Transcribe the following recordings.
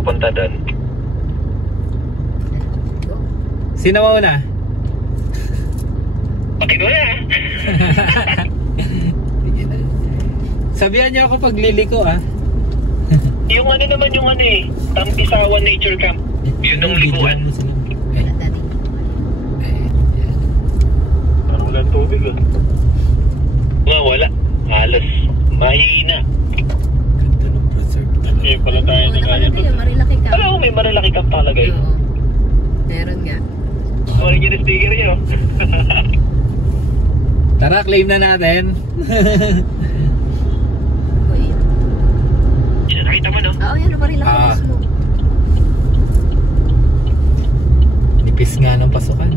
papunta doon. Sino mauna? Bakit wala? Sabihan niyo ako pag liliko ah. Yung ano naman yung ano eh, Tampisawan Nature Camp. Yun ang likuan. Parang walang tubig ah. Wala. Halos. Mahina. Ganda ng preserve talaga. Eh, pala tayo na kaya. Marilaki Camp. Alam mo, may Marilaki Camp talaga yun. Oo. Meron nga. Marin yung sticker yun. Tara, claim na natin. Nakita mo no? Oo, yan. Marilaki mismo. Nipis nga ng pasukan.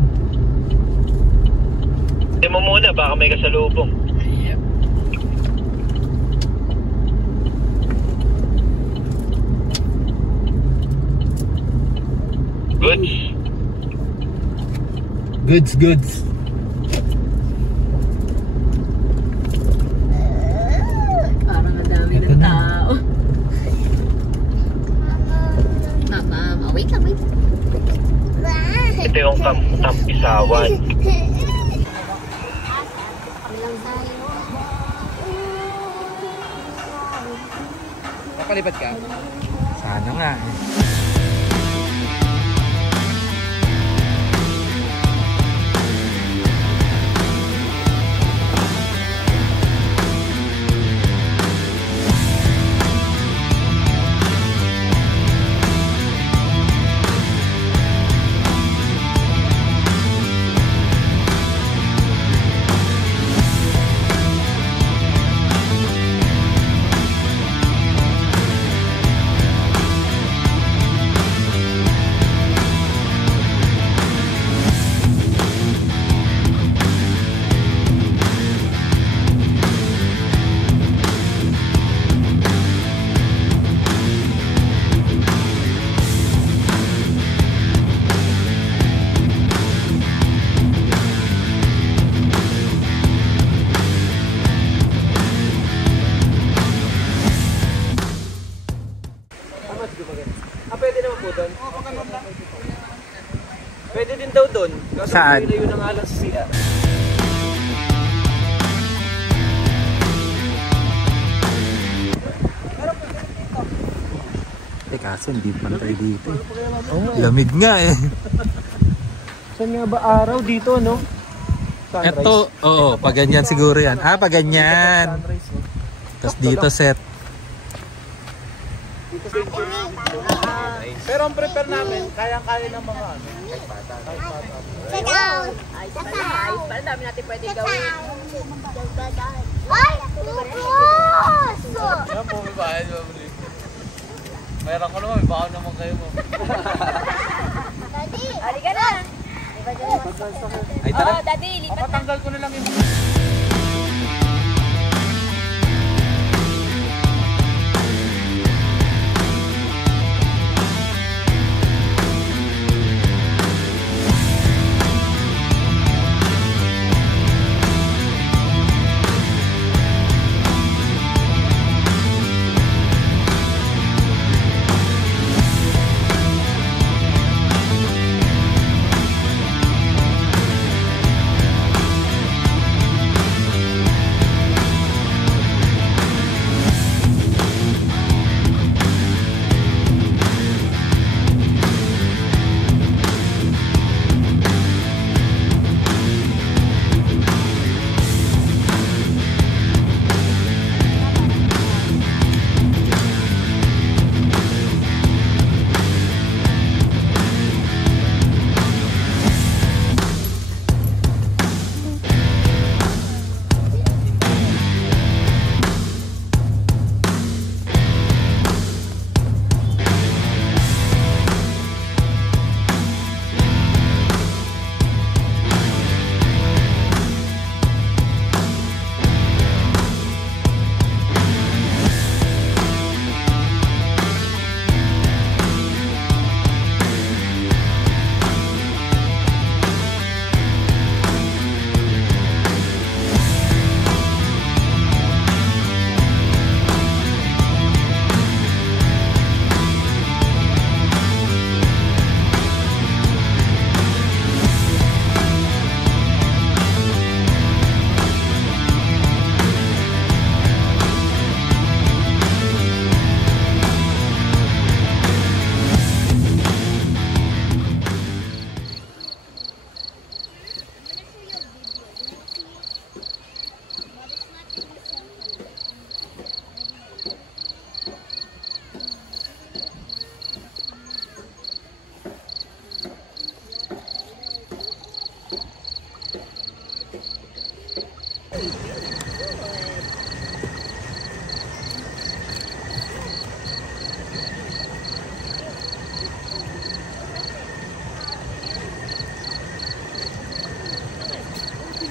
Hindi mo muna, baka may kasalubong. Yep. Goods. Parang ang dami ng tao. Mama, wait lang. Ito yung Tampisawan. Napalipad ka? Sana nga eh. Pwede naman po doon. Pwede din daw doon. Saan? Kasi yun ang alas siya. Kaso hindi pantay dito. Lamig nga eh. Saan nga ba araw dito, no? Sunrise. Ito, oo, pag ganyan siguro yan. Ah, pag ganyan. Tapos dito set. Pero ang prepare namin, kaya-kaya ng mga ano. Ayos pala. Dami natin pwede gawin. Yan po, may bahay mo. Mayroon ko naman, may baon naman kayo mo. Daddy! Halika na! Ay, tara. Daddy, lipat na. Papatanggal ko na lang yung...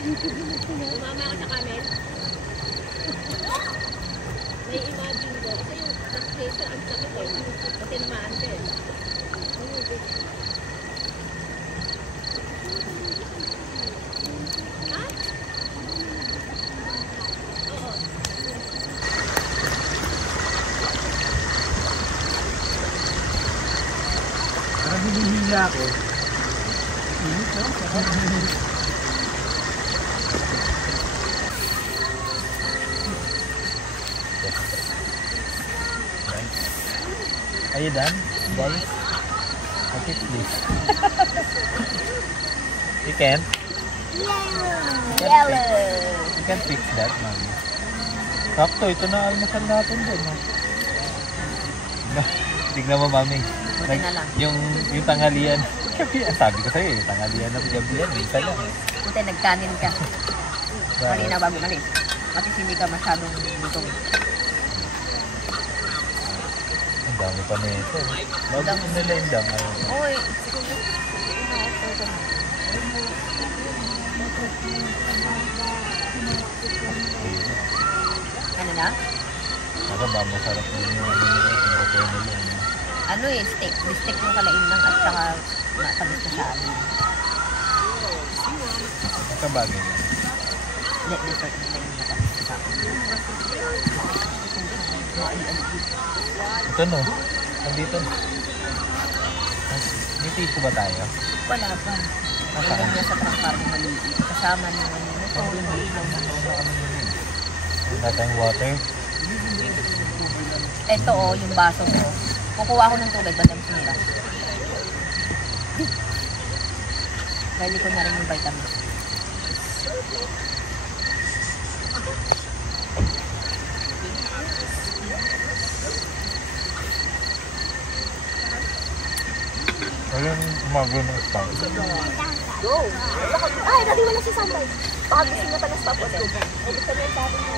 Umama ako sa camel. May imagine ko. Ito yung nag-station ang sakit ko. Kasi namaan ka eh. Ha? Oo. Parang hinihila ako. Init, no? Are you done, guys? Okay, please. You can? You can fix that, mami. Sakto, ito na almasal natin doon. Tignan mo, mami. Buti na lang. Yung tanghalian. Sabi ko sa'yo, yung tanghalian ng gabi yan. Isa lang. Buti nagkanin ka. Kanina bago malis. At hindi ka masyadong lutong. Ang dami pa na ito. Bago nila yung dam. Uy. Ano na? Ako ba, masarap din yung ano nila. Yung hotel nila. Ano eh, steak. May steak yung kalain lang at saka natabis na sa amin. Nakabagay lang. Hindi, dessert nila yung natabis na sa amin. Ito no. Nandito no. May tito ba tayo? Wala pa. Hanggang niya sa trangkar ng maliit. Kasama naman yun. Ito, Wala tayong water. ito oh, yung baso mo. Kukuha ko ng tubig, ba't ang sinira? Pwede ko na rin yung vitamin. Ayun, umago ng spam. Go! Ay, dati wala si Sambay. Baka gusto niya pa ng stop ulit. O gusto niya sabi mo.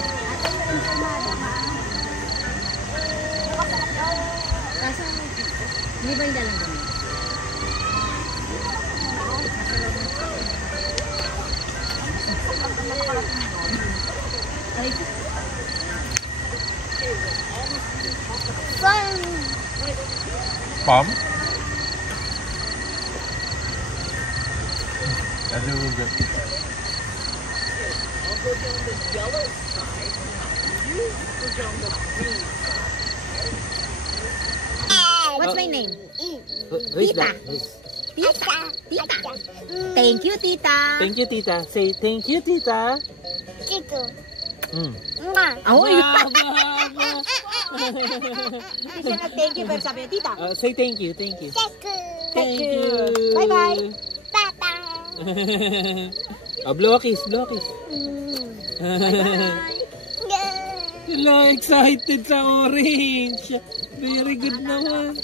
Kaso, hindi ba yung dalang kami? Ay, Spam? That's really good. what's my name? Tita. Tita. Tita. Thank you, Tita. Thank you, tita. Say thank you, tita. Chico. Oh, Hindi siya nag-thank you, pero sabi niya, Tita. Say thank you, thank you. Chico. Thank you. Bye-bye. Papa. Blow a kiss, blow a kiss. Hello, excited sa orange. Very good naman.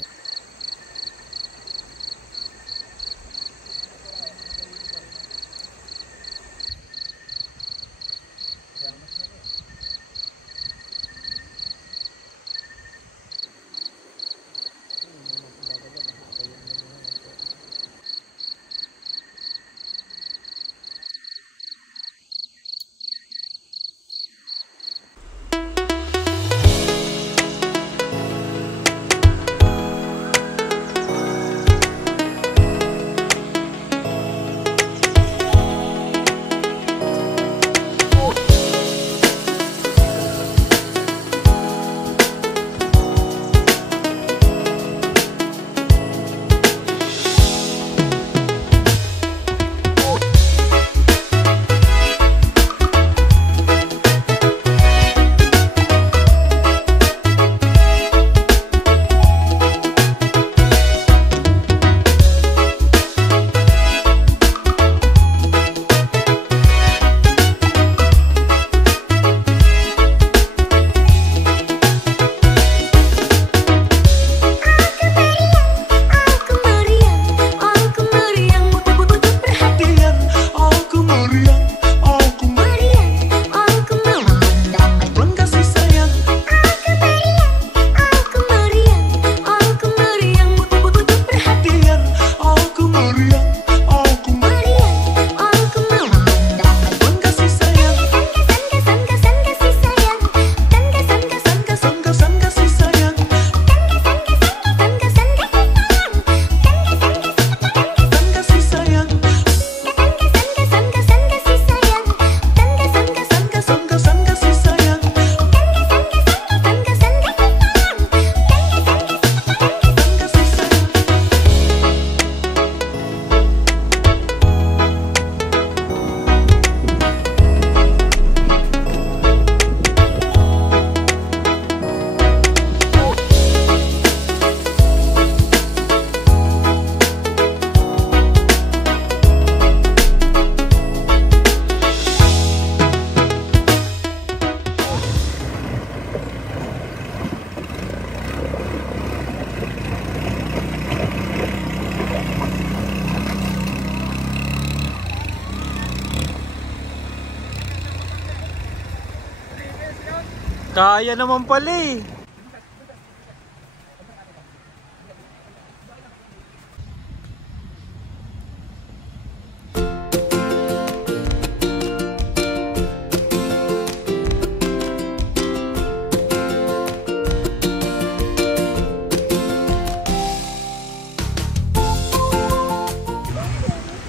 Kaya naman pala eh.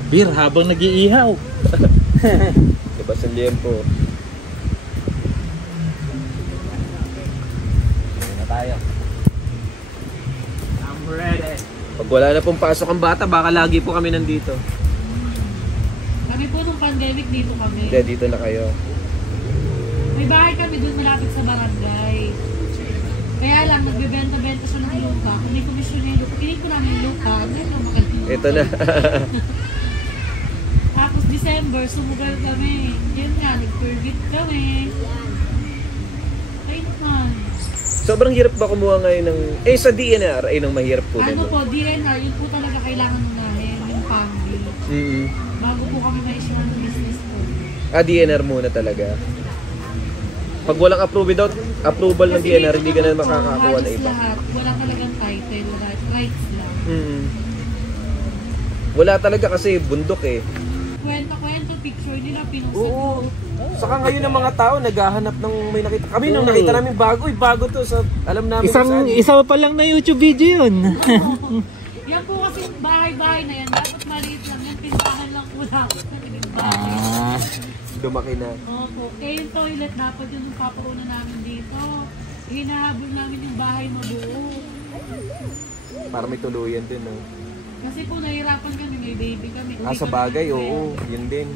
Bir, habang nag-iihaw. Diba sa liempo? Na tayo. I'm ready. Pag wala na pong pasok ang bata, baka lagi po kami nandito. Kami po nung pandemic dito kami. Hindi, dito na kayo. May bahay kami doon malapit sa barangay. Kaya lang, nagbebenta-benta siya ng lupa. Kung may komisyon niya yung lupa, pinili ko namin yung lupa. Ngayon, magaling. Ito na. Tapos December, sumugal kami. Yun nga, nag-permit kami. Ay naman. Sobrang hirap ba kumuha ngayon ng... Eh, sa DNR ay nang mahirap po. Ano po, DNR, yun po talaga kailangan mo namin, yung family. Bago po kami ma-issue ng business po. Ah, DNR muna talaga. Pag walang approval ng DNR, hindi ka na makakakuha na iba. Lahat, wala talagang title, rights lang. Wala talaga kasi bundok eh. Kwento, picture nila, pinusin. Oo. Saka ngayon ang mga tao naghahanap ng may nakita. Kami nung nakita namin bago, bago to sa alam namin saan. Isa pa lang na YouTube video yun. Yan po kasi bahay-bahay na yan. Dapat maliit lang yan. Pinsahan lang po dapat. Dumaki na. Opo. Eh yung toilet dapat yun yung papauna namin dito. Hinahabol namin yung bahay mabuo. Para may tuluyan din, no? Kasi po nahirapan kami, may baby kami. Sa bagay, oo. Yun din.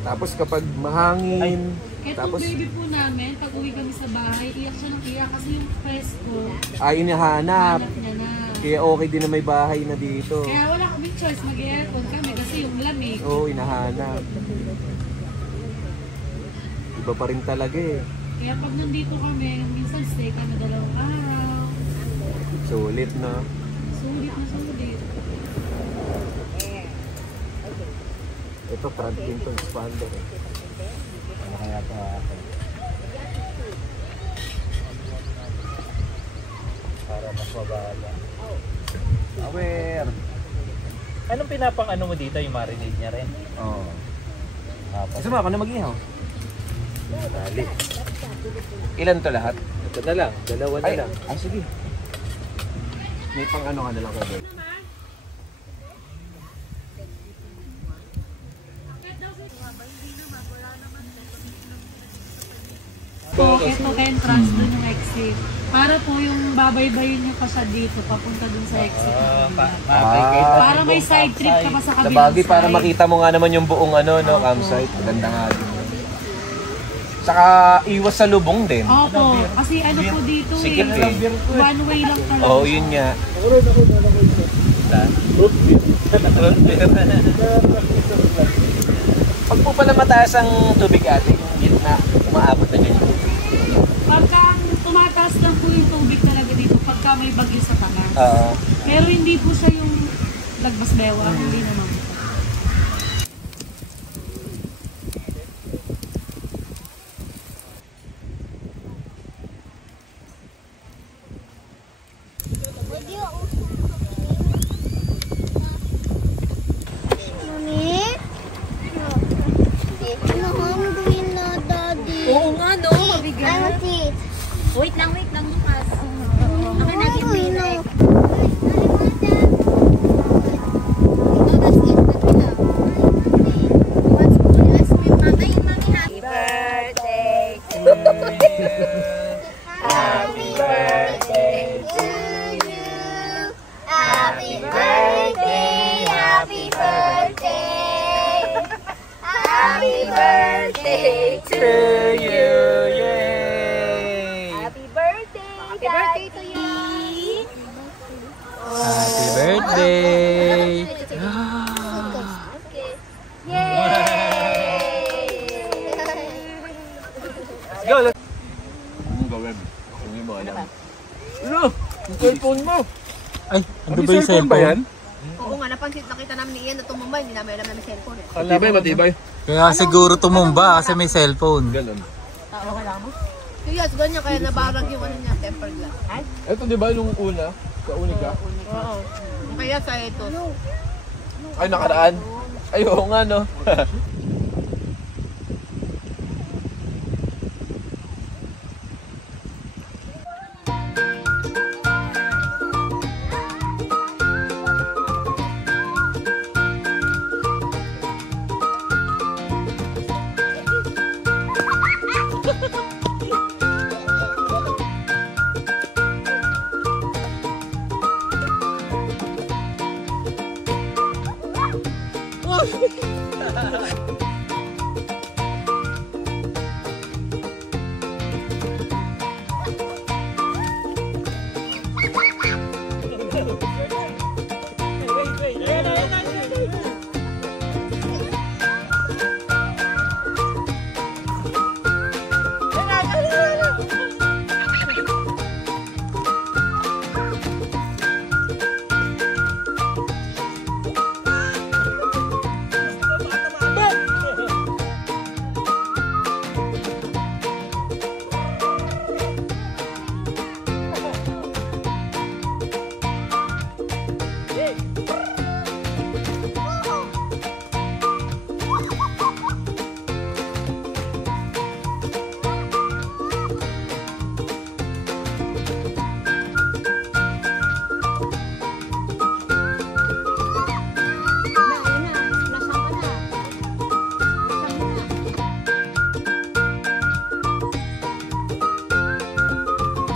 Tapos kapag mahangin, Etong baby po namin, pag uwi kami sa bahay, iyak siya ng iyak kasi yung presko. Hinahanap. Hanap niya na. Kaya okay din na may bahay na dito. Kaya wala kaming choice, mag-aircon kami kasi yung lamig. Oo, hinahanap. Iba pa rin talaga eh. Kaya pag nandito kami, minsan stay kami 2 araw. Sulit, no? Sulit na sulit. Ito, front pinto expander. Ano kaya ito ako? Para mas mababa. Aware! Anong pinapang ano mo dito? Yung marinade niya rin? Oo. Tapos, Gusto mo ako na mag-ihaw? dali. Ilan to lahat? Ito na lang. Dalawa na lang. Ay, sige. May pang ano ka na lang ko doon. So, ito entrance dun yung exit. Para po yung babaybayin nyo pa siya dito, papunta dun sa exit. Para may side trip ka pa sa kabilang Sabagay, side. para makita mo nga naman yung buong ano, no, campsite. Maganda nga din. Saka iwas sa lubong din. Opo, kasi ano po dito Sikip eh. One way lang talaga. Oo, yun nga. Pag po pala mataas ang tubig ate, gitna, umaabot na dyan. Pagka tumataas lang po yung tubig talaga dito, pagka may bagyo sa taas. Oo. Pero hindi po siya yung lagpas bewa, hindi naman. Mami? Nahangin na, Daddy. Oo nga, no? Mabigat. Ano, sis? Wait lang, bukas. Ako nag-ibig na. Happy birthday to you. Happy birthday to you. Happy birthday, happy birthday. Happy birthday to you. Yay! Happy birthday to you. Happy birthday! Go, let's go, web. Hindi mo alam. Ano? Yung cellphone mo. Ay, ando ba yung cellphone? Oo nga, nakita namin ni Ian na tumumba, hindi namin alam na may cellphone. Matibay, matibay. Kaya siguro tumumba kasi may cellphone. Ganun. Okay lang mo? Yes, ganyan kaya nabarag yung ano niya, tempered glass. Ay? Ito di ba yung una? Sa Unica? Oo. Kaya sa ito. Ay, nakaraan. Ay, oo nga, no?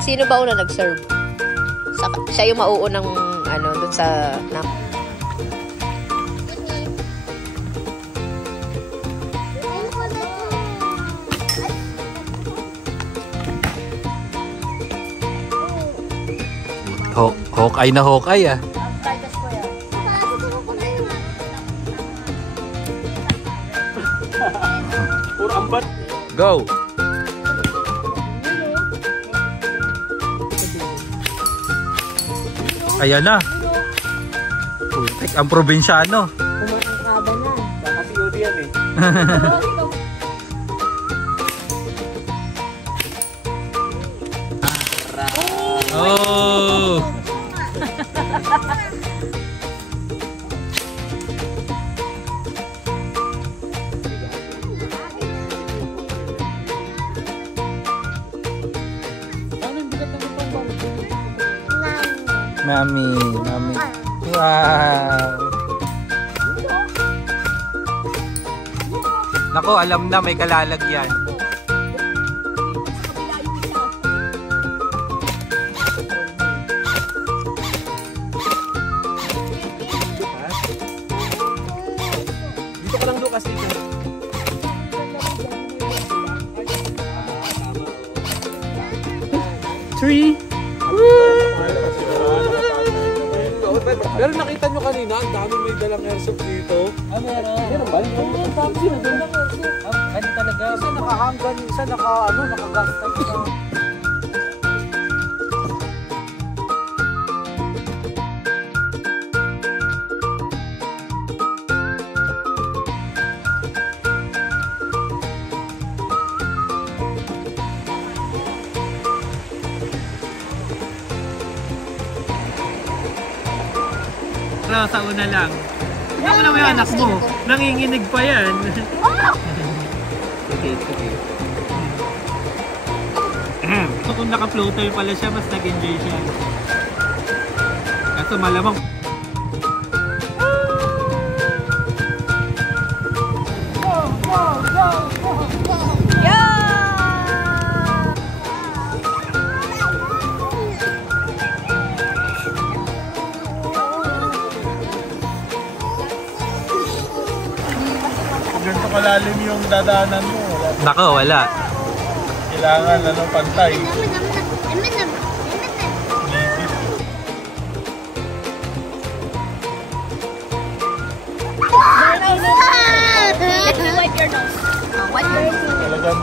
Sino ba una nag-serve? Siya yung mauunang ano dun sa Hawkeye na Hawkeye ah. Puro ambat. Go! Ayan na. Putik, ang probinsyano. Umarangkada na. Baka si Yodi yan eh. Oh! Mami. Wow. Nako, alam na may kalalagyan. Dito ka lang Lucas dito. Three. Pero nakita nyo kanina, ang dami may dalang airsoft dito. Ah, meron. Meron ba? Oo, dami sila dalang airsoft. Ano talaga? Isa nakahanggan, isa nakagastan ka. Sa una lang. Ako na may anak mo. Nanginginig pa yan. Sige. So kung naka-floater pala siya, mas nag-enjoy siya. Kaso malamang Ganito kalalim yung dadaanan mo. nako, wala. Kailangan pantay. Let me wipe your nose. Wipe your nose. Talagang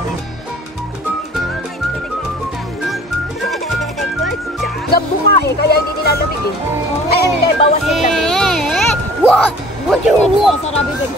Gabo nga eh, kaya hindi nilalamig eh. Ay, hindi kaya bawas yung lamig. What? What do you want? Sarap bibig.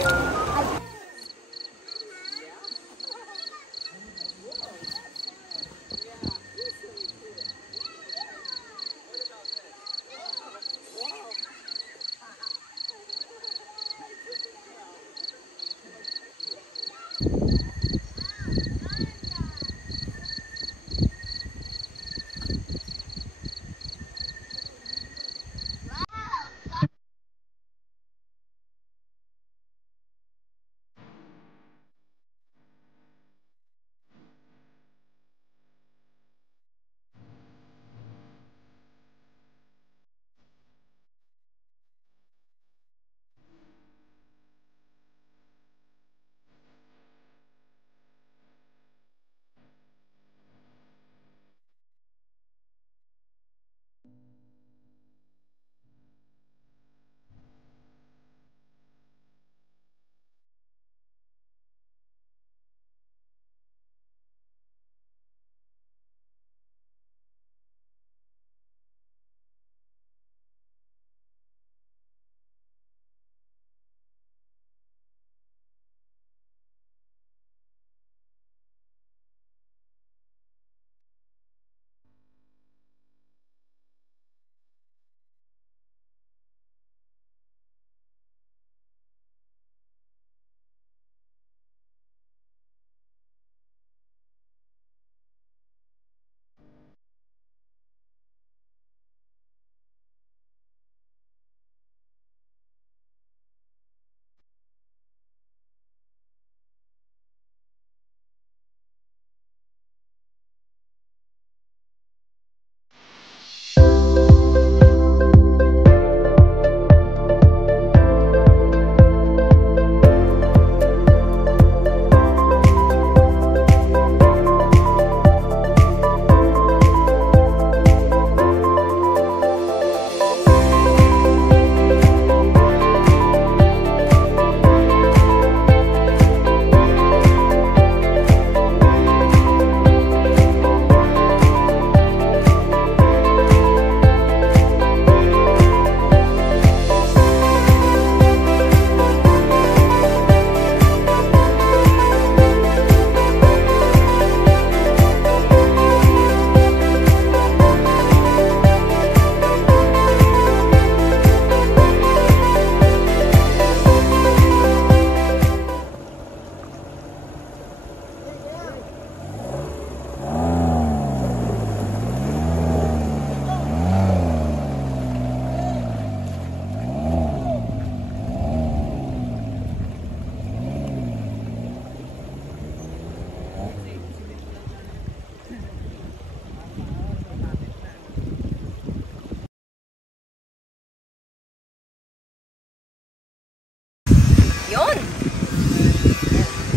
Yun!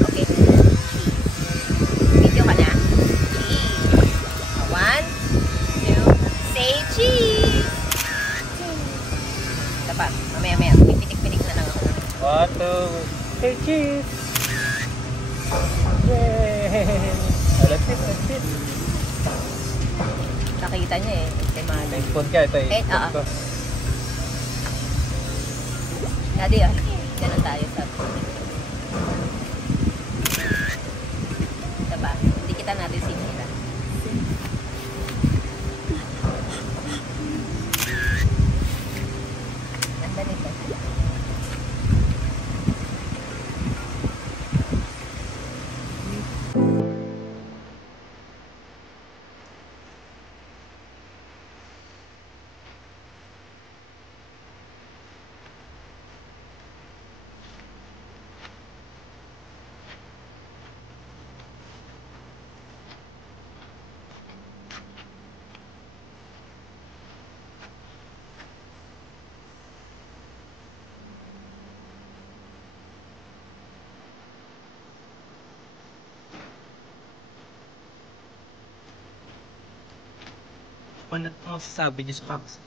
Okay. Video ka na? Cheese. 1, 2, say cheese! Ito pa, mamaya-maya. Pitik-pitik na lang ako. 1, 2, say cheese! Yay! That's it. Nakita niya eh. Kay Mali. Spoon ka, ito eh. Oo. Daddy, oh. Ganun tayo sa... Diba? Dikitan natin si Mila. Ganda nito. Ano sasabi niyo sa Paps?